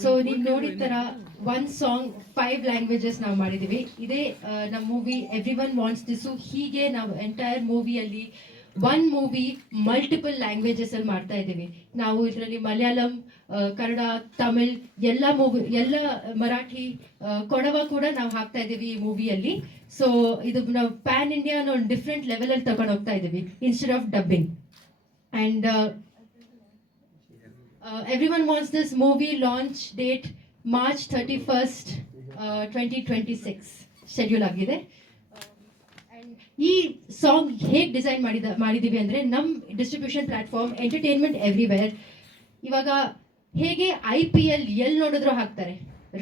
So ನೀವು ನೋಡಿದ ತರ ಒನ್ ಸಾಂಗ್ 5 ಲ್ಯಾಂಗ್ವೇಜಸ್ ನಾವು ಮಾಡಿದೀವಿ. ಇದೇ ನಮ್ಮ movie every one wants this. ಹೀಗೆ ನಾವು ಎಂಟೈರ್ ಮೂವಿಯಲ್ಲಿ ಒನ್ ಮೂವಿ ಮಲ್ಟಿಪಲ್ ಲ್ಯಾಂಗ್ವೇಜಸ್ ಅಲ್ಲಿ ಮಾಡ್ತಾ ಇದ್ದೀವಿ ನಾವು. ಇದರಲ್ಲಿ ಮಲಯಾಳಂ, ಕನ್ನಡ, ತಮಿಳ್, ಎಲ್ಲ ಮೂವಿ, ಎಲ್ಲ ಮರಾಠಿ, ಕೊಡವ ಕೂಡ ನಾವು ಹಾಕ್ತಾ ಇದ್ದೀವಿ ಈ ಮೂವಿಯಲ್ಲಿ. ಸೊ ಇದು ನಾವು ಪ್ಯಾನ್ ಇಂಡಿಯಾ ಒಂದು ಡಿಫ್ರೆಂಟ್ ಲೆವೆಲ್ ಅಲ್ಲಿ ತಗೊಂಡು ಹೋಗ್ತಾ ಇದ್ದೀವಿ instead of dubbing. And everyone wants this movie launch date March 31st, 2026 schedule ಆಗಿದೆ. ಈ ಸಾಂಗ್ ಹೇಗೆ ಡಿಸೈನ್ ಮಾಡಿದೀವಿ ಅಂದ್ರೆ ನಮ್ಮ ಡಿಸ್ಟ್ರಿಬ್ಯೂಷನ್ ಪ್ಲಾಟ್ಫಾರ್ಮ್ ಎಂಟರ್ಟೈನ್ಮೆಂಟ್ ಎವ್ರಿವೇರ್. ಇವಾಗ ಹೇಗೆ IPL ಎಲ್ಲಿ ನೋಡಿದ್ರು ಹಾಕ್ತಾರೆ,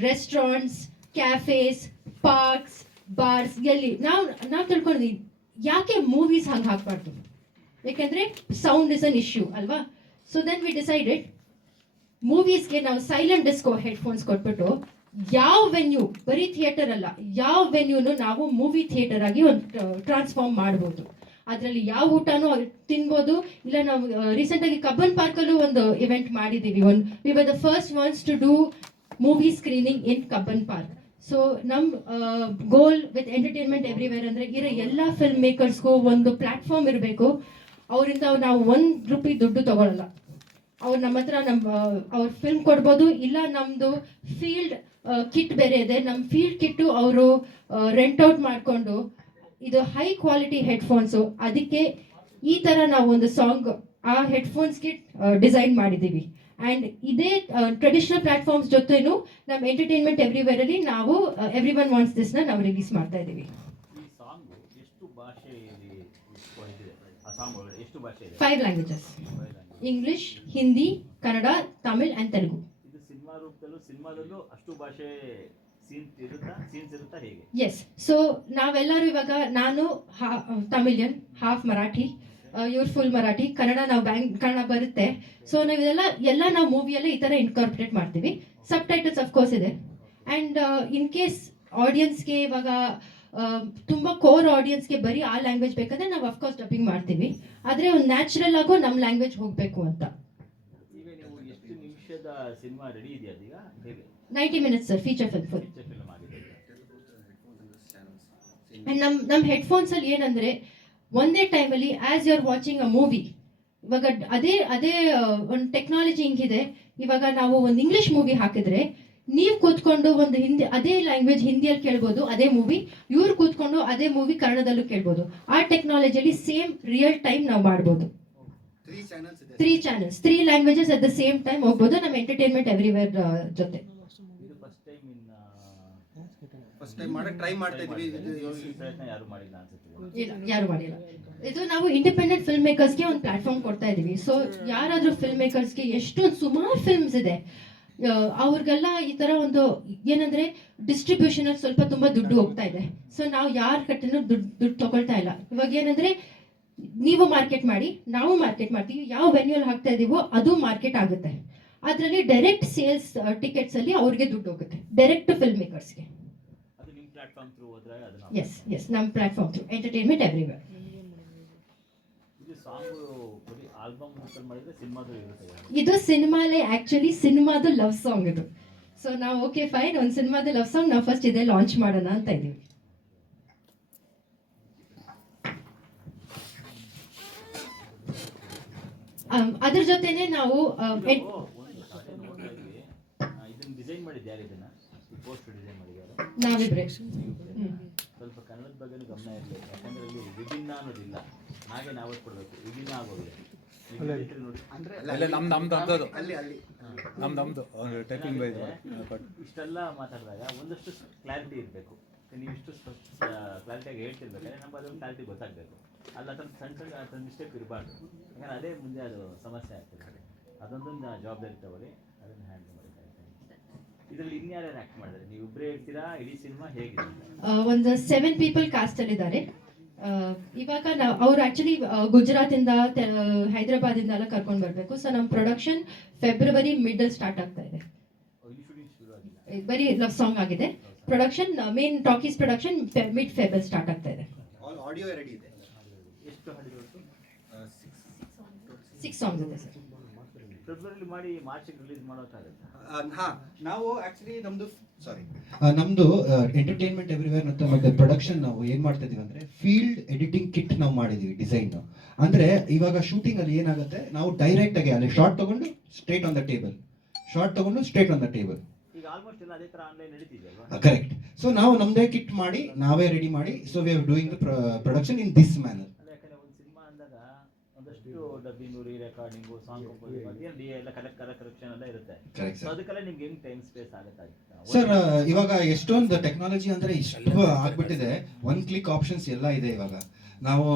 ರೆಸ್ಟೋರೆಂಟ್ಸ್, ಕ್ಯಾಫೇಸ್, ಪಾರ್ಕ್ಸ್, ಬಾರ್ಸ್, ಎಲ್ಲಿ ನಾವು ತಿಳ್ಕೊಂಡಿದ್ವಿ ಯಾಕೆ ಮೂವೀಸ್ ಹಂಗೆ ಹಾಕ್ಬಾರ್ದು, ಯಾಕೆಂದ್ರೆ ಸೌಂಡ್ ಇಸ್ ಅನ್ ಇಶ್ಯೂ ಅಲ್ವಾ. ಸೊ ದೆನ್ ವಿ ಡಿಸೈಡೆಡ್ ಮೂವೀಸ್ಗೆ ನಾವು ಸೈಲೆಂಟ್ ಡಿಸ್ಕೋ ಹೆಡ್ಫೋನ್ಸ್ ಕೊಟ್ಬಿಟ್ಟು ಯಾವ ವೆನ್ಯೂ, ಬರೀ ಥಿಯೇಟರ್ ಅಲ್ಲ, ಯಾವ ವೆನ್ಯೂನು ನಾವು ಮೂವಿ ಥಿಯೇಟರ್ ಆಗಿ ಒಂದು ಟ್ರಾನ್ಸ್ಫಾರ್ಮ್ ಮಾಡ್ಬೋದು. ಅದರಲ್ಲಿ ಯಾವ ಊಟನೂ ತಿನ್ಬೋದು. ಇಲ್ಲ ನಾವು ರೀಸೆಂಟ್ ಆಗಿ ಕಬ್ಬನ್ ಪಾರ್ಕಲ್ಲೂ ಒಂದು ಇವೆಂಟ್ ಮಾಡಿದ್ದೀವಿ. We were the first ones to do movie screening in Cubbon park. So ನಮ್ಮ ಗೋಲ್ ವಿತ್ ಎಂಟರ್ಟೈನ್ಮೆಂಟ್ ಎವ್ರಿವೇರ್ ಅಂದರೆ ಇರೋ ಎಲ್ಲ ಫಿಲ್ಮ್ ಮೇಕರ್ಸ್ಗೂ ಒಂದು ಪ್ಲಾಟ್ಫಾರ್ಮ್ ಇರಬೇಕು. ಅವರಿಂದ ನಾವು ₹1 ದುಡ್ಡು ತಗೊಳ್ಳಲ್ಲ. ಅವ್ರು ನಮ್ಮ ಹತ್ರ ಅವ್ರ ಫಿಲ್ಮ್ ಕೊಡ್ಬೋದು. ಇಲ್ಲ ನಮ್ಮದು ಫೀಲ್ಡ್ ಕಿಟ್ ಬೇರೆ ಇದೆ, ನಮ್ಮ ಫೀಲ್ಡ್ ಕಿಟ್ಟು ಅವರು ರೆಂಟ್ ಔಟ್ ಮಾಡಿಕೊಂಡು ಇದು ಹೈ ಕ್ವಾಲಿಟಿ ಹೆಡ್ಫೋನ್ಸು, ಅದಕ್ಕೆ ಈ ಥರ ನಾವು ಒಂದು ಸಾಂಗ್ ಆ ಹೆಡ್ಫೋನ್ಸ್ಗೆ ಡಿಸೈನ್ ಮಾಡಿದ್ದೀವಿ. ಆ್ಯಂಡ್ ಇದೇ ಟ್ರೆಡಿಷನಲ್ ಪ್ಲಾಟ್ಫಾರ್ಮ್ಸ್ ಜೊತೆನೂ ನಮ್ಮ ಎಂಟರ್ಟೈನ್ಮೆಂಟ್ ಎವ್ರಿವೇರಲ್ಲಿ ನಾವು ಎವ್ರಿ ಒನ್ ವಾಂಟ್ಸ್ ದಿಸ್ನ ನಾವು ರಿಲೀಸ್ ಮಾಡ್ತಾ ಇದ್ದೀವಿ. 5 languages: English, Hindi, Kannada, Tamil and Telugu. ಇದು ಸಿನಿಮಾ ರೂಪದಲ್ಲೂ ಸಿನಿಮಾದಲ್ಲೂ ಅಷ್ಟು ಭಾಷೆ ಸೀನ್ಸ್ ಇರುತ್ತಾ ಹೇಗೆ? ಎಸ್. ಸೊ ನಾವೆಲ್ಲರೂ ಇವಾಗ ನಾನು ತಮಿಳಿಯನ್, ಹಾಫ್ ಮರಾಠಿ, ಇವ್ರು ಫುಲ್ ಮರಾಠಿ, ಕನ್ನಡ ನಾವು ಕನ್ನಡ ಬರುತ್ತೆ. ಸೊ ನಾವು ಎಲ್ಲ ನಾವು ಮೂವಿಯಲ್ಲೇ ಈ ಥರ ಇನ್ಕಾರ್ಪೊರೇಟ್ ಮಾಡ್ತೀವಿ. ಸಬ್ ಟೈಟಲ್ಸ್ ಅಫ್ಕೋರ್ಸ್ ಇದೆ. ಆ್ಯಂಡ್ ಇನ್ ಕೇಸ್ ಆಡಿಯನ್ಸ್ಗೆ ಇವಾಗ ತುಂಬ ಕೋರ್ ಆಡಿಯನ್ಸ್ಗೆ ಬರೀ ಆ ಲ್ಯಾಂಗ್ವೇಜ್ ಬೇಕಂದ್ರೆ ನಾವು ಅಫ್ಕೋರ್ಸ್ ಡಬ್ಬಿಂಗ್ ಮಾಡ್ತೀವಿ. ಆದರೆ ಒಂದು ನ್ಯಾಚುರಲ್ ಆಗೋ ನಮ್ಮ ಲ್ಯಾಂಗ್ವೇಜ್ ಹೋಗಬೇಕು ಅಂತ. ಈಗ ನೀವು ಎಷ್ಟು ನಿಮಿಷದ ಸಿನಿಮಾ ರೆಡಿ ಇದೆಯಾ ಈಗ? ಹೇಗೆ? 90 minutes sir, feature film full. And ನಮ್ಮ ಹೆಡ್ಫೋನ್ಸಲ್ಲಿ ಏನಂದರೆ ಒಂದೇ ಟೈಮಲ್ಲಿ as you are watching a movie, ಇವಾಗ ಅದೇ ಒಂದು ಟೆಕ್ನಾಲಜಿ ಹಿಂಗಿದೆ. ಇವಾಗ ನಾವು ಒಂದು ಇಂಗ್ಲೀಷ್ ಮೂವಿ ಹಾಕಿದ್ರೆ ನೀವು ಕೂತ್ಕೊಂಡು ಒಂದು ಹಿಂದಿ, ಅದೇ ಲ್ಯಾಂಗ್ವೇಜ್ ಹಿಂದಿಯಲ್ಲಿ ಕೇಳ್ಬೋದು ಅದೇ ಮೂವಿ, ಇವ್ರು ಕೂತ್ಕೊಂಡು ಅದೇ ಮೂವಿ ಕನ್ನಡದಲ್ಲೂ ಕೇಳ್ಬೋದು. ಆ ಟೆಕ್ನಾಲಜಿಯಲ್ಲಿ ಸೇಮ್ ರಿಯಲ್ ಟೈಮ್ ನಾವು ಮಾಡ್ಬೋದು. 3 channels, 3 languages at the same time ಹೋಗ್ಬೋದು ನಮ್ಮ ಎಂಟರ್ಟೈನ್ಮೆಂಟ್ ಎವ್ರಿವೇರ್ ಜೊತೆ. ಯಾರು ಮಾಡಿಲ್ಲ. ಇದು ನಾವು ಇಂಡಿಪೆಂಡೆಂಟ್ ಫಿಲ್ಮ್ ಮೇಕರ್ಸ್ಗೆ ಒಂದು ಪ್ಲಾಟ್ಫಾರ್ಮ್ ಕೊಡ್ತಾ ಇದೀವಿ. ಸೊ ಯಾರಾದ್ರೂ ಫಿಲ್ಮ್ ಮೇಕರ್ಸ್ಗೆ ಎಷ್ಟೊಂದು ಸುಮಾರು ಫಿಲ್ಮ್ಸ್ ಇದೆ, ಅವ್ರಿಗೆಲ್ಲ ಈ ತರ ಒಂದು ಏನಂದ್ರೆ ಡಿಸ್ಟ್ರಿಬ್ಯೂಷನ್ ಅಲ್ಲಿ ಸ್ವಲ್ಪ ತುಂಬಾ ದುಡ್ಡು ಹೋಗ್ತಾ ಇದೆ. ಸೊ ನಾವು ಯಾರ ಕಟ್ಟನ್ನು ದುಡ್ಡು ತಗೊಳ್ತಾ ಇಲ್ಲ. ಇವಾಗ ಏನಂದ್ರೆ ನೀವು ಮಾರ್ಕೆಟ್ ಮಾಡಿ, ನಾವು ಮಾರ್ಕೆಟ್ ಮಾಡ್ತೀವಿ, ಯಾವ ವೆನ್ಯೂಲ್ ಹಾಕ್ತಾ ಇದೀವೋ ಅದು ಮಾರ್ಕೆಟ್ ಆಗುತ್ತೆ. ಅದರಲ್ಲಿ ಡೈರೆಕ್ಟ್ ಸೇಲ್ಸ್ ಟಿಕೆಟ್ಸ್ ಅಲ್ಲಿ ಅವ್ರಿಗೆ ದುಡ್ಡು ಹೋಗುತ್ತೆ, ಡೈರೆಕ್ಟ್ ಫಿಲ್ಮ್ ಮೇಕರ್ಸ್ಗೆ. ಎಸ್, ನಮ್ಮ ಪ್ಲಾಟ್ಫಾರ್ಮ್ ಥ್ರೂ ಎಂಟರ್ಟೈನ್ಮೆಂಟ್ ಎವ್ರಿವೇರ್. ಇದು ಸಿನಿಮಾಲೇ ಆಕ್ಚುಲಿ ಸಿನಿಮಾದ ಲವ್ ಸಾಂಗ್ ಇದು. ಸೊ ನಾವು ಓಕೆ ಫೈನ್, ಒಂದು ಸಿನಿಮಾದ ಲವ್ ಸಾಂಗ್ ನಾವು ಫಸ್ಟ್ ಇದೇ ಲಾಂಚ್ ಮಾಡೋಣ ಅಂತ ಇದೀವಿ. ಅದ್ರ ಜೊತೆನೆ ನಾವು ನಾವಿಬ್ರೆ ಸ್ವಲ್ಪ ಕನ್ನಡದ ಬಗ್ಗೆ ಗಮನ ಇರಲಿ, ಯಾಕಂದ್ರೆ ಇಲ್ಲಿ ವಿಭಿನ್ನ ಅನ್ನೋದಿಲ್ಲ, ಹಾಗೆ ನಾವು ಕೊಡಬೇಕು, ವಿಭಿನ್ನ ಆಗೋದಿಲ್ಲ. ಇಷ್ಟೆಲ್ಲ ಮಾತಾಡಿದಾಗ ಒಂದಷ್ಟು ಕ್ಲಾರಿಟಿ ಇರಬೇಕು. ನೀವು ಇಷ್ಟು ಕ್ಲಾರಿಟಿಯಾಗಿ ಹೇಳ್ತಿರ್ಬೇಕಾದ್ರೆ ನಮ್ಗೆ ಅದೊಂದು ಕ್ಲಾರಿಟಿ ಗೊತ್ತಾಗಬೇಕು. ಅಲ್ಲ ಸಣ್ಣ ಮಿಸ್ಟೇಕ್ ಇರಬಾರ್ದು, ಯಾಕಂದ್ರೆ ಅದೇ ಮುಂದೆ ಅದು ಸಮಸ್ಯೆ ಆಗ್ತದೆ. ಅದೊಂದೊಂದು ಜವಾಬ್ದಾರಿ ತಗೊಳ್ಳಿ, ಅದನ್ನು ಹ್ಯಾಂಡಲ್ ಮಾಡಿ. ಇದರಲ್ಲಿ ಇನ್ಯಾರು ಆಕ್ಟ್ ಮಾಡಿದ್ರೆ ನೀವು ಇಬ್ಬರೇ ಇರ್ತೀರಾ? ಇಡೀ ಸಿನಿಮಾ ಹೇಗಿದೆ? ಒಂದು 7 ಪೀಪಲ್ ಕಾಸ್ಟ್ ಅಲ್ಲಿ ಇದ್ದಾರೆ. ಇವಾಗ ಅವ್ರು ಆಕ್ಚುಲಿ ಗುಜರಾತ್ ಇಂದ, ಹೈದರಾಬಾದ್ ಇಂದ ಎಲ್ಲ ಕರ್ಕೊಂಡು ಬರಬೇಕು. ಸೊ ನಮ್ಮ ಪ್ರೊಡಕ್ಷನ್ ಫೆಬ್ರವರಿ ಮಿಡಲ್ ಸ್ಟಾರ್ಟ್ ಆಗ್ತಾ ಇದೆ. ಬರೀ ಲವ್ ಸಾಂಗ್ ಆಗಿದೆ. Production main talkies production mid February start ಆಗ್ತಾ ಇದೆ. ಆಡಿಯೋ ರೆಡಿ ಇದೆ. ಎಷ್ಟು ಹಾಡಿರೋದು? 6 ಸಾಂಗ್ಸ್ ಇದೆ ಸರ್. ಫೆಬ್ರವರಿಲಿ ಮಾಡಿ ಮಾರ್ಚಿಗೆ ರಿಲೀಸ್ ಮಾಡೋಕ್ಕಾಗುತ್ತೆ. ಹಾಂ, ನಾವು ಆ್ಯಕ್ಚುಲಿ ನಮ್ಮದು ಎಂಟರ್ಟೈನ್ಮೆಂಟ್ ಎವ್ರಿವೇರ್ ಮತ್ತು ಪ್ರೊಡಕ್ಷನ್ ನಾವು ಏನು ಮಾಡ್ತಾ ಇದೀವಿ ಅಂದರೆ ಫೀಲ್ಡ್ ಎಡಿಟಿಂಗ್ ಕಿಟ್ ನಾವು ಮಾಡಿದ್ದೀವಿ ಡಿಸೈನ್. ಅಂದರೆ ಇವಾಗ ಶೂಟಿಂಗಲ್ಲಿ ಏನಾಗುತ್ತೆ, ನಾವು ಡೈರೆಕ್ಟಾಗಿ ಅಲ್ಲಿ ಶಾರ್ಟ್ ತೊಗೊಂಡು straight on the table, short ತೊಗೊಂಡು ಸ್ಟ್ರೇಟ್ ಆನ್ ದ ಟೇಬಲ್. ಈಗ ಆಲ್ಮೋಸ್ಟ್ ಎಲ್ಲ ಅದೇ ಥರ ಆನ್ಲೈನ್ ನಡೀತಿದೆಯಲ್ವಾ? ಕರೆಕ್ಟ್. ಸೊ ನಾವು ನಮ್ಮದೇ ಕಿಟ್ ಮಾಡಿ ನಾವೇ ರೆಡಿ ಮಾಡಿ, so we are doing the production in this manner. ಅಲ್ಲ, ಯಾಕಂದರೆ ಒಂದು ಸಿನಿಮಾ ಅಂದಾಗ ಒಂದಷ್ಟು ಡಬ್ಬಿಂಗು, ರೆಕಾರ್ಡಿಂಗು, ಸಾಂಗ್ ಕಂಪೋಸಿಂಗ್ ಅದೇನು ಎಲ್ಲ ಕಲೆಕ್ಷನ್ ಎಲ್ಲ ಇರುತ್ತೆ. Correct so sir. ಅದಕ್ಕೆಲ್ಲ ನಿಮ್ಗೆ ಹೆಂಗೆ ಟೈಮ್ ಸ್ಪೇಸ್ ಆಗುತ್ತೆ? ಸರ್ ಇವಾಗ ಎಷ್ಟೊಂದು ಟೆಕ್ನಾಲಜಿ ಅಂದರೆ ಇಷ್ಟು ಆಗ್ಬಿಟ್ಟಿದೆ, ಒನ್ ಕ್ಲಿಕ್ ಆಪ್ಷನ್ಸ್ ಎಲ್ಲ ಇದೆ ಇವಾಗ. ನಾವು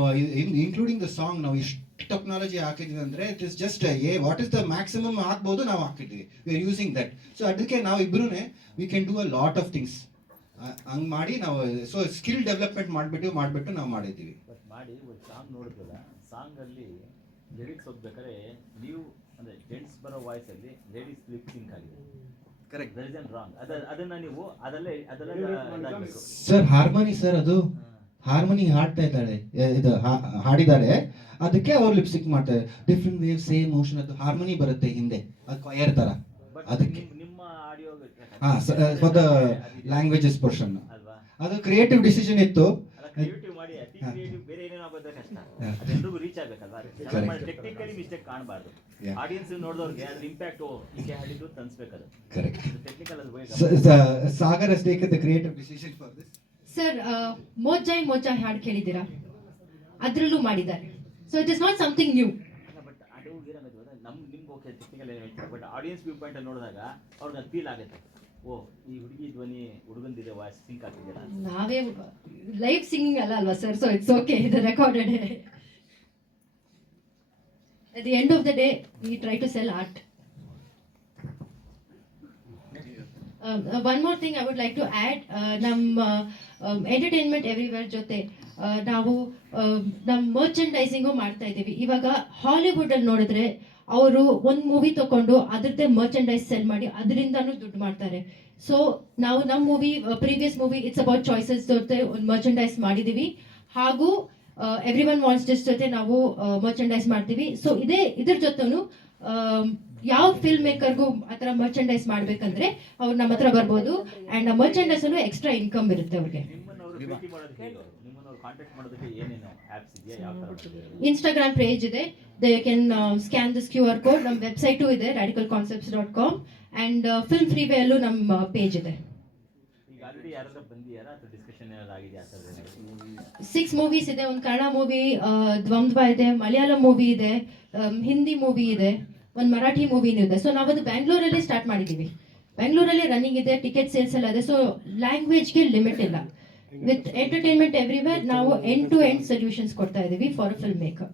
ಇನ್ಕ್ಲೂಡಿಂಗ್ ದ ಸಾಂಗ್ ನಾವು ಇಷ್ಟು ಟೆಕ್ನಾಲಜಿ ಹಾಕಿದ್ವಿ ಅಂದರೆ it is just what is the maximum ಹಾಕ್ಬೋದು ನಾವು ಹಾಕಿದ್ವಿ. We are using that. So ಅದಕ್ಕೆ ನಾವು ಇಬ್ಬರೂ we can do a lot of things ಹಂಗೆ ಮಾಡಿ ನಾವು ಸೊ ಸ್ಕಿಲ್ ಡೆವಲಪ್ಮೆಂಟ್ ಮಾಡಿಬಿಟ್ಟು ನಾವು ಮಾಡಿದ್ದೀವಿ. ಬಟ್ ಮಾಡಿ ಒಂದು ಸಾಂಗ್ ನೋಡಿದ್ವಲ್ಲ, ಸಾಂಗಲ್ಲಿ ಲಿರಿಕ್ಸ್ ಓದ್ಬೇಕಾದ್ರೆ ನೀವು ಅಂದರೆ ಜೆಂಟ್ಸ್ ಬರೋ ವಾಯ್ಸಲ್ಲಿ ಲೇಡೀಸ್ ಲಿಪ್ ಸಿಂಕ್ ಆಗಿದೆ. Correct. There is an wrong. ಅದನ್ನು ನೀವು ಅದೆಲ್ಲ ಇದಾಗಬೇಕು. ಸರ್ ಹಾರ್ಮೋನಿ ಸರ್, ಅದು ಹಾರ್ಮೋನಿ ಹಾಡ್ತಾ ಇದ್ದಾಳೆ, ಇದು ಹಾಡಿದ್ದಾರೆ, ಅದಕ್ಕೆ ಅವ್ರು ಲಿಪ್ಸಿಕ್ ಮಾಡ್ತಾರೆ. ಡಿಫ್ರೆಂಟ್ ವೇವ್ ಸೇಮ್ ಮೋಷನ್, ಅದು ಹಾರ್ಮೋನಿ ಬರುತ್ತೆ ಹಿಂದೆ, ಅದು ಕ್ವಯರ್ ಥರ. ಬಟ್ ಅದಕ್ಕೆ ನಿಮ್ಮ ಆಡಿಯೋ ಹಾಂ, ಫಾರ್ ದ ಲ್ಯಾಂಗ್ವೇಜಸ್ ಪೋರ್ಷನ್ ಅಲ್ವಾ? ಅದು ಕ್ರಿಯೇಟಿವ್ ಡಿಸಿಷನ್ ಇತ್ತು. ಅಲ್ಲ, ಕ್ರಿಯೇಟಿವ್ ಮಾಡಿ ಅತಿ ಕ್ರಿಯೇಟಿವ್ ಬೇರೆ ಏನೇನೋ ಆಗೋದೇ ಕಷ್ಟ. ಅದೆಲ್ಲರಿಗೂ ರೀಚ್ ಆಗಬೇಕಲ್ವಾ? ಟೆಕ್ನಿಕಲಿ ಮಿಸ್ಟೇಕ್ ಕಾಣಬಾರ್ದು. ಆಡಿಯನ್ಸ್ ನೋಡಿದವ್ರಿಗೆ ಅದ್ರ ಇಂಪ್ಯಾಕ್ಟ್ ಹೀಗೆ ಹಾಡಿದ್ದು ತನ್ಸ್ಬೇಕದು. ಕರೆಕ್ಟ್. ಟೆಕ್ನಿಕಲ್ ಅದು ಹೋಗಿ Sagar has taken the creative decision for this. Sir, ಮೋಜಾ ಹಾಡು ಕೇಳಿದ್ದೀರಾ? ಅದರಲ್ಲೂ ಮಾಡಿದ್ದಾರೆ. So it is not something new. But ಅದು ಏನಾಗುತ್ತೆ ಗೊತ್ತಾ, ನಿಮ್ಗೆ ಓಕೆ ಟೆಕ್ನಿಕಲ್ ಏನು ಹೇಳ್ತಾರೆ, ಬಟ್ ಆಡಿಯನ್ಸ್ ವ್ಯೂ ಪಾಯಿಂಟ್ ಅಲ್ಲಿ ನೋಡಿದಾಗ ಅವ್ರಿಗೆ ಅದು ಫೀಲ್ ಆಗುತ್ತೆ, ಓ ಈ ಹುಡುಗಿ ಧ್ವನಿ ಹುಡುಗಂದಿದೆ, ವಾಯ್ಸ್ ಸಿಂಕ್ ಆಗ್ತಿದೆಯಲ್ಲ. ನಾವೇ ಲೈವ್ ಸಿಂಗಿಂಗ್ ಅಲ್ವಾ ಸರ್? ಸೊ ಇಟ್ಸ್ ಓಕೆ, ಇದು recorded. At the end of the day we try to sell art. One more thing I would like to add, ನಮ್ಮ ಎಂಟರ್ಟೈನ್ಮೆಂಟ್ ಎವ್ರಿವೇರ್ ಜೊತೆ ನಾವು ನಮ್ಮ ಮರ್ಚೆಂಡೈಸಿಂಗು ಮಾಡ್ತಾ ಇದ್ದೀವಿ. ಇವಾಗ ಹಾಲಿವುಡಲ್ಲಿ ನೋಡಿದ್ರೆ ಅವರು ಒಂದು ಮೂವಿ ತಗೊಂಡು ಅದರದ್ದೇ ಮರ್ಚೆಂಡೈಸ್ ಸೆಲ್ ಮಾಡಿ ಅದರಿಂದನೂ ದುಡ್ಡು ಮಾಡ್ತಾರೆ. ಸೊ ನಾವು ನಮ್ಮ movie, previous movie it's about choices ಜೊತೆ ಒಂದು ಮರ್ಚೆಂಡೈಸ್ ಮಾಡಿದ್ದೀವಿ. ಹಾಗೂ ಎವ್ರಿ ಒನ್ ವಾಂಟ್ಸ್ ದಿಸ್ ಜೊತೆ ನಾವು ಮರ್ಚೆಂಡೈಸ್ ಮಾಡ್ತೀವಿ. ಸೊ ಇದ್ರ ಜೊತೆನೂ ಯಾವ ಫಿಲ್ಮ್ ಮೇಕರ್ಗೂ ಆ ಥರ ಮರ್ಚೆಂಡೈಸ್ ಮಾಡಬೇಕಂದ್ರೆ ಅವ್ರು ನಮ್ಮ ಹತ್ರ ಬರ್ಬೋದು. ಆ್ಯಂಡ್ ಆ ಮರ್ಚೆಂಡೈಸಲ್ಲೂ ಎಕ್ಸ್ಟ್ರಾ ಇನ್ಕಮ್ ಇರುತ್ತೆ ಅವ್ರಿಗೆ. ನಿಮ್ಮನ್ನವರು ಭೇಟಿ ಮಾಡೋದಕ್ಕೆ, ನಿಮ್ಮನ್ನವರು ಕಾಂಟ್ಯಾಕ್ಟ್ ಮಾಡೋದಕ್ಕೆ ಏನೇನು ಆ್ಯಪ್ಸ್ ಇದೆಯಾ, ಯಾವ ಥರ? ಇನ್ಸ್ಟಾಗ್ರಾಮ್ ಪೇಜ್ ಇದೆ, they can scan this QR code. ನಮ್ಮ ವೆಬ್ಸೈಟು ಇದೆ radicalconcepts.com. ಆ್ಯಂಡ್ ಫಿಲ್ಮ್ ಫ್ರೀವೇ ಅಲ್ಲೂ ನಮ್ಮ ಪೇಜ್ ಇದೆ. ಈಗ ಆಲ್ರೆಡಿ ಯಾರಾದ್ರೂ ಬಂದಿಯಾರ ಅಥವಾ ಡಿಸ್ಕಷನ್ ಏನಾದ್ರು ಆಗಿದೆ ಆ ಥರದ್ದು? 6 ಮೂವೀಸ್ ಇದೆ. ಒಂದು ಕನ್ನಡ ಮೂವಿ, ದ್ವಂದ್ವ ಇದೆ, ಮಲಯಾಳಂ ಮೂವಿ ಇದೆ, ಹಿಂದಿ ಮೂವಿ ಇದೆ, ಒಂದು ಮರಾಠಿ ಮೂವಿನೂ ಇದೆ. ಸೊ ನಾವದು ಬ್ಯಾಂಗ್ಳೂರಲ್ಲಿ ಸ್ಟಾರ್ಟ್ ಮಾಡಿದ್ದೀವಿ. ಬ್ಯಾಂಗ್ಳೂರಲ್ಲಿ ರನ್ನಿಂಗ್ ಇದೆ, ಟಿಕೆಟ್ ಸೇಲ್ಸ್ ಎಲ್ಲ ಇದೆ. ಸೊ ಲ್ಯಾಂಗ್ವೇಜ್ಗೆ ಲಿಮಿಟ್ ಇಲ್ಲ. ವಿತ್ ಎಂಟರ್ಟೈನ್ಮೆಂಟ್ ಎವ್ರಿವೇರ್ ನಾವು ಎಂಡ್ ಟು ಎಂಡ್ ಸೊಲ್ಯೂಷನ್ಸ್ ಕೊಡ್ತಾ ಇದ್ದೀವಿ ಫಾರ್ ಅ ಫಿಲ್ಮ್ ಮೇಕರ್.